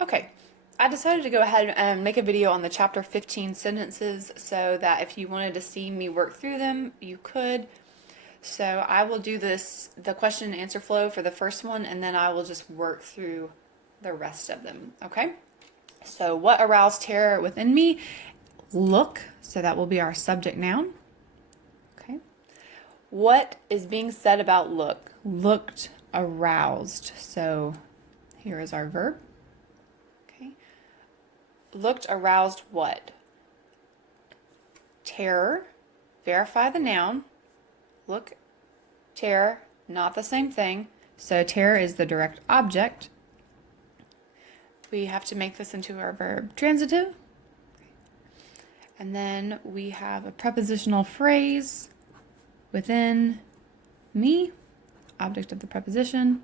Okay, I decided to go ahead and make a video on the chapter 15 sentences so that if you wanted to see me work through them, you could. So I will do the question and answer flow for the first one, and then I will just work through the rest of them, okay? So what aroused terror within me? Look, so that will be our subject noun. Okay. What is being said about look? Looked aroused. So here is our verb. Okay. Looked aroused what? Terror. Verify the noun. Look, terror, not the same thing. So terror is the direct object. We have to make this into our verb transitive. And then we have a prepositional phrase within me, object of the preposition.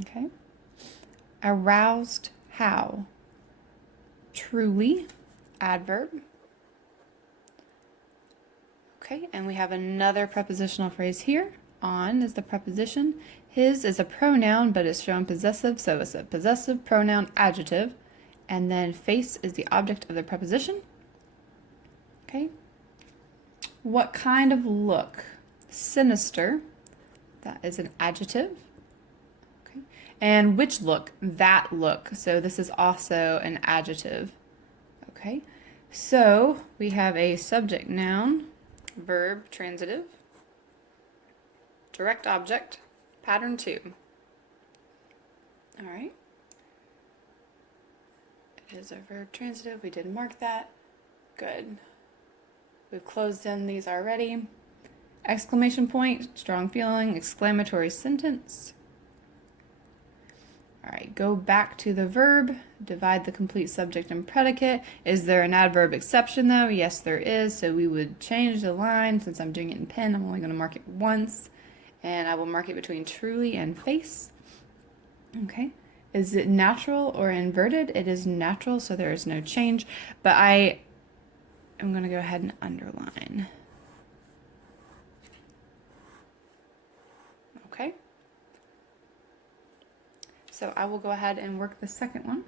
Okay. Aroused how? Truly, adverb. Okay, and we have another prepositional phrase here. On is the preposition. His is a pronoun, but it's shown possessive, so it's a possessive pronoun adjective. And then face is the object of the preposition. Okay. What kind of look? Sinister. That is an adjective. Okay. And which look? That look. So this is also an adjective. Okay. So we have a subject noun, verb transitive, direct object, pattern 2. All right. It is a verb transitive. We did mark that. Good. We've closed in these already. Exclamation point, strong feeling, exclamatory sentence. All right, go back to the verb, divide the complete subject and predicate. Is there an adverb exception though? Yes, there is. So we would change the line. Since I'm doing it in pen, I'm only going to mark it once. And I will mark it between truly and face. Okay. Is it natural or inverted? It is natural, so there is no change. But I am going to go ahead and underline. Okay. So I will go ahead and work the second one.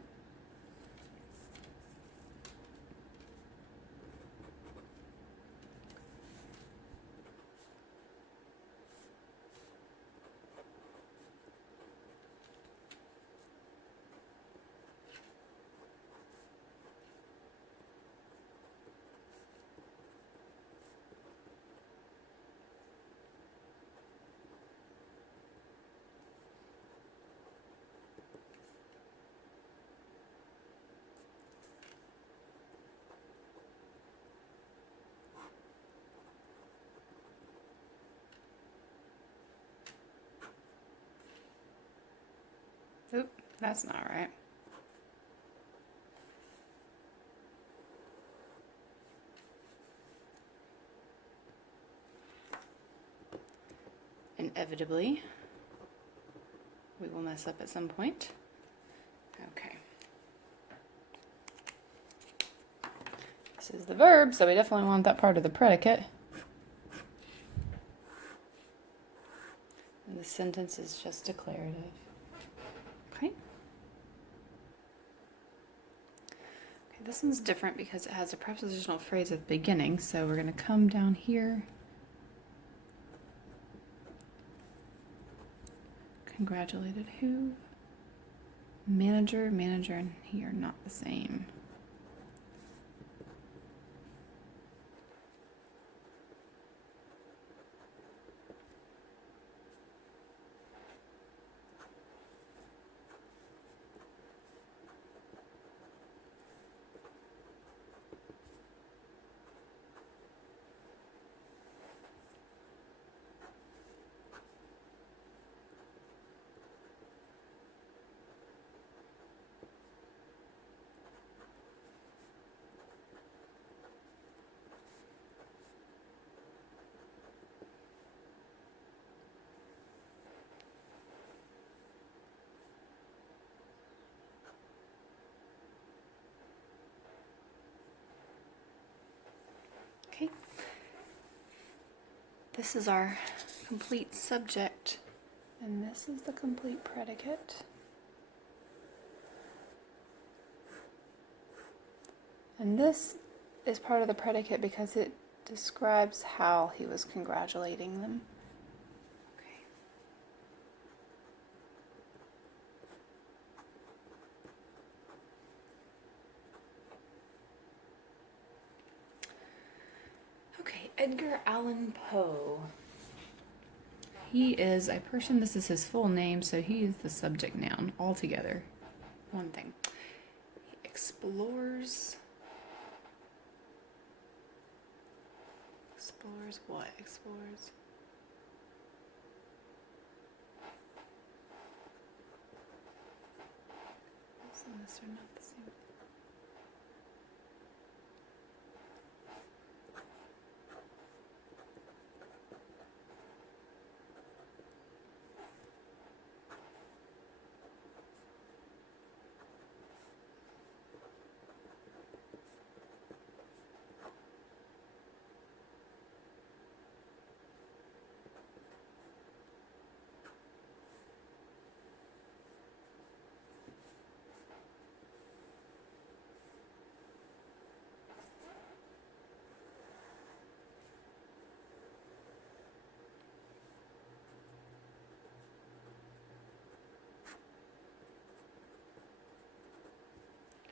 Oop, that's not right. Inevitably, we will mess up at some point. Okay. This is the verb, so we definitely want that part of the predicate. And the sentence is just declarative. Okay. Okay, this one's different because it has a prepositional phrase at the beginning, so we're going to come down here. Congratulated who? Manager, and he are not the same. Okay. This is our complete subject, and this is the complete predicate. And this is part of the predicate because it describes how he was congratulating them. Okay, Edgar Allan Poe. He is a person, this is his full name, so he is the subject noun altogether. One thing. He explores. Explores what? Explores. This are not the same.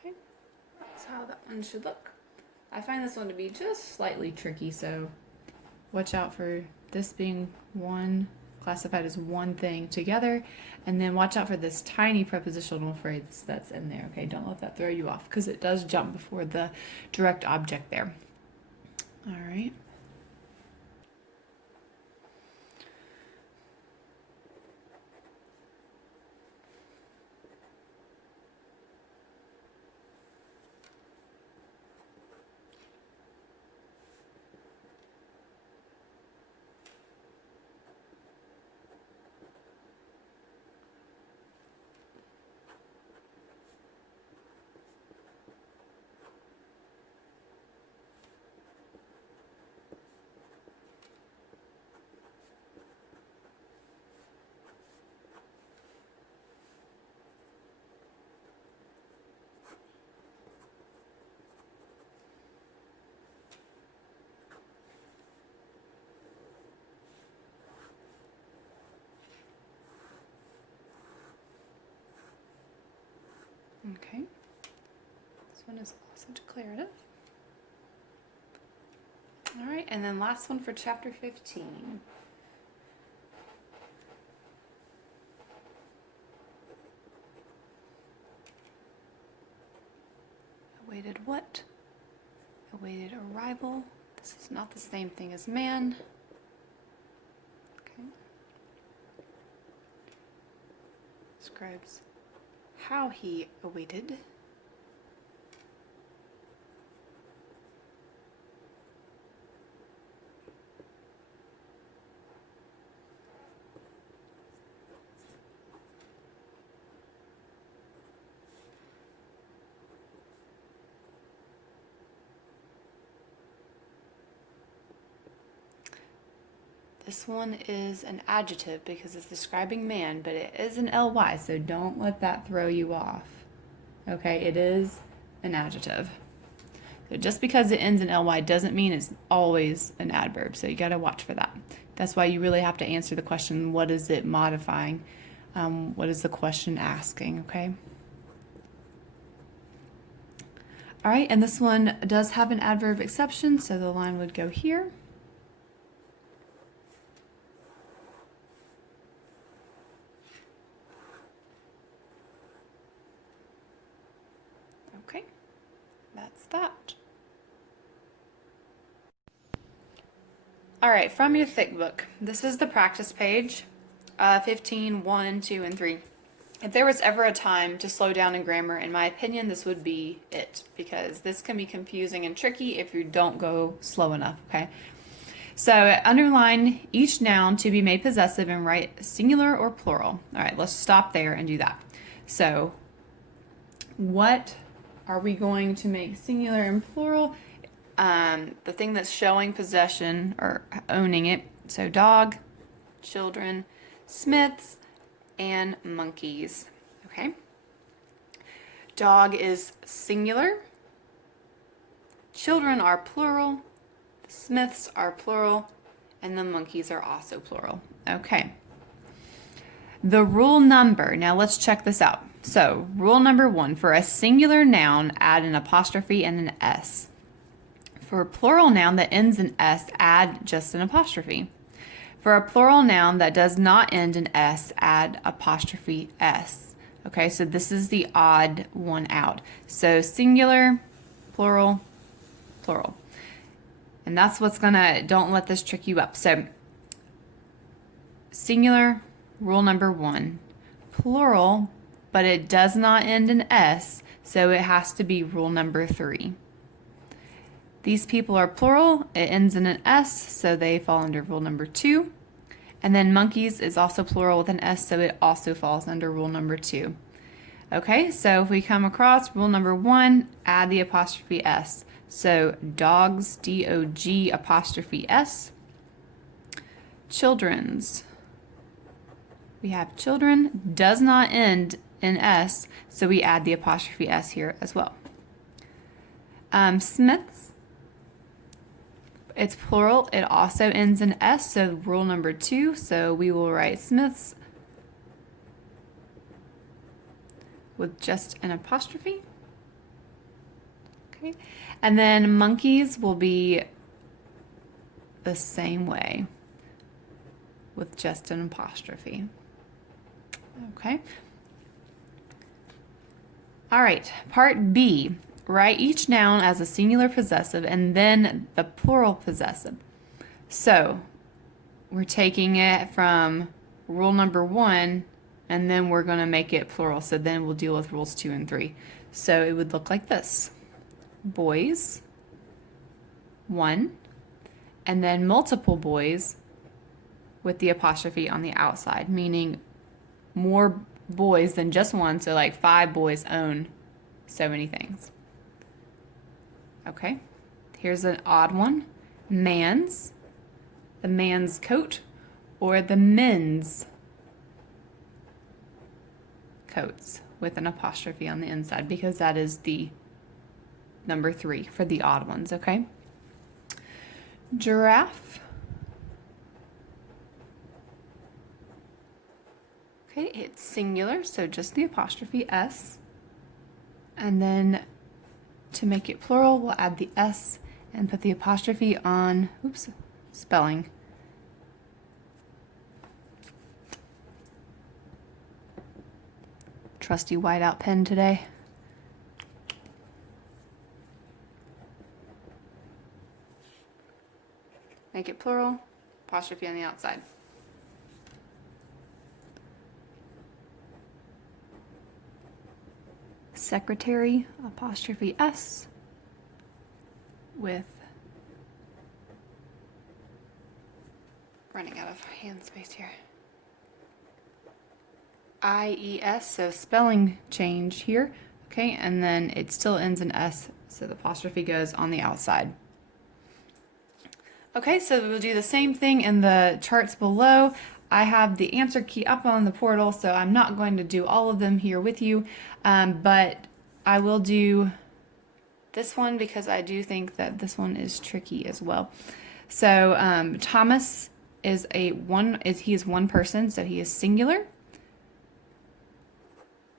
Okay, that's how that one should look. I find this one to be just slightly tricky, so watch out for this being one classified as one thing together, and then watch out for this tiny prepositional phrase that's in there. Okay, don't let that throw you off because it does jump before the direct object there. All right. Okay, this one is also declarative. All right, and then last one for chapter 15. Awaited what? Awaited arrival. This is not the same thing as man. Okay. Describes how he awaited. This one is an adjective because it's describing man, but it is an ly, so don't let that throw you off. Okay, it is an adjective. So just because it ends in ly doesn't mean it's always an adverb, so you got to watch for that. That's why you really have to answer the question, what is it modifying? What is the question asking, okay? All right, and this one does have an adverb exception, so the line would go here. Okay, that's that. All right, from your thick book, this is the practice page, 15, 1, 2, and 3. If there was ever a time to slow down in grammar, in my opinion, this would be it, because this can be confusing and tricky if you don't go slow enough, okay? So underline each noun to be made possessive and write singular or plural. All right, let's stop there and do that. So what are we going to make singular and plural? The thing that's showing possession or owning it. So dog, children, smiths, and monkeys. Okay. Dog is singular. children are plural, Smiths are plural, and the monkeys are also plural. Okay. The rule number. Now let's check this out. So, rule number 1, for a singular noun, add an apostrophe and an S. For a plural noun that ends in S, add just an apostrophe. For a plural noun that does not end in S, add apostrophe S. Okay, so this is the odd one out. So singular, plural, plural. And that's what's gonna, don't let this trick you up. So singular, rule number 1. Plural, but it does not end in S, so it has to be rule number 3. These people are plural, it ends in an S, so they fall under rule number 2. And then monkeys is also plural with an S, so it also falls under rule number 2. Okay, so if we come across rule number 1, add the apostrophe S. So dogs, D-O-G apostrophe S. Children's. We have children, does not end in S, so we add the apostrophe S here as well. Smiths, it's plural, it also ends in S, so rule number 2, so we will write Smiths with just an apostrophe. Okay, and then monkeys will be the same way with just an apostrophe. Okay. All right, part B. Write each noun as a singular possessive and then the plural possessive. So we're taking it from rule number 1 and then we're going to make it plural. So then we'll deal with rules 2 and 3. So it would look like this. Boys, 1, and then multiple boys with the apostrophe on the outside, meaning more boys than just one, so like 5 boys own so many things. Okay, here's an odd one. Man's, the man's coat, or the men's coats with an apostrophe on the inside, because that is the number 3 for the odd ones, okay? Giraffe. Okay, it's singular, so just the apostrophe S. And then to make it plural, we'll add the S and put the apostrophe on, oops, spelling. Trusty whiteout pen today. Make it plural, apostrophe on the outside. Secretary, apostrophe S, with, running out of hand space here, I-E-S, so spelling change here, okay, and then it still ends in S, so the apostrophe goes on the outside. Okay, so we'll do the same thing in the charts below. I have the answer key up on the portal, so I'm not going to do all of them here with you, but I will do this one because I do think that this one is tricky as well. So Thomas is he is one person, so he is singular.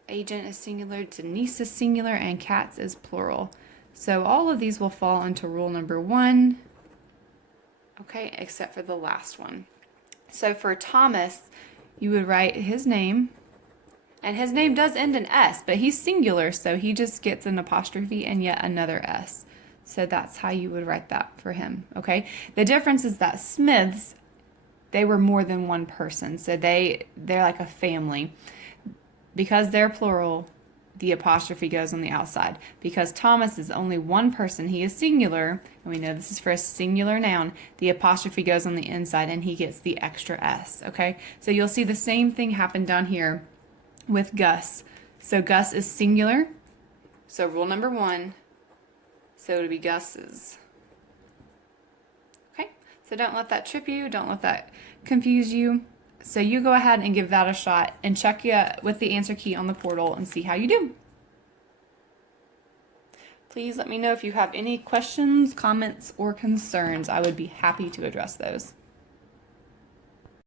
Agent is singular, Denise is singular, and cats is plural. So all of these will fall into rule number 1, okay, except for the last one. So for Thomas, you would write his name, and his name does end in S, but he's singular, so he just gets an apostrophe and yet another S. So that's how you would write that for him, okay? The difference is that Smiths, they were more than one person, so they're like a family. Because they're plural, the apostrophe goes on the outside. Because Thomas is only one person, he is singular, and we know this is for a singular noun, the apostrophe goes on the inside and he gets the extra S, okay? So you'll see the same thing happen down here with Gus. So Gus is singular, so rule number 1, so it'll be Gus's. Okay, so don't let that trip you, don't let that confuse you. So you go ahead and give that a shot and check with the answer key on the portal and see how you do. Please let me know if you have any questions, comments, or concerns. I would be happy to address those.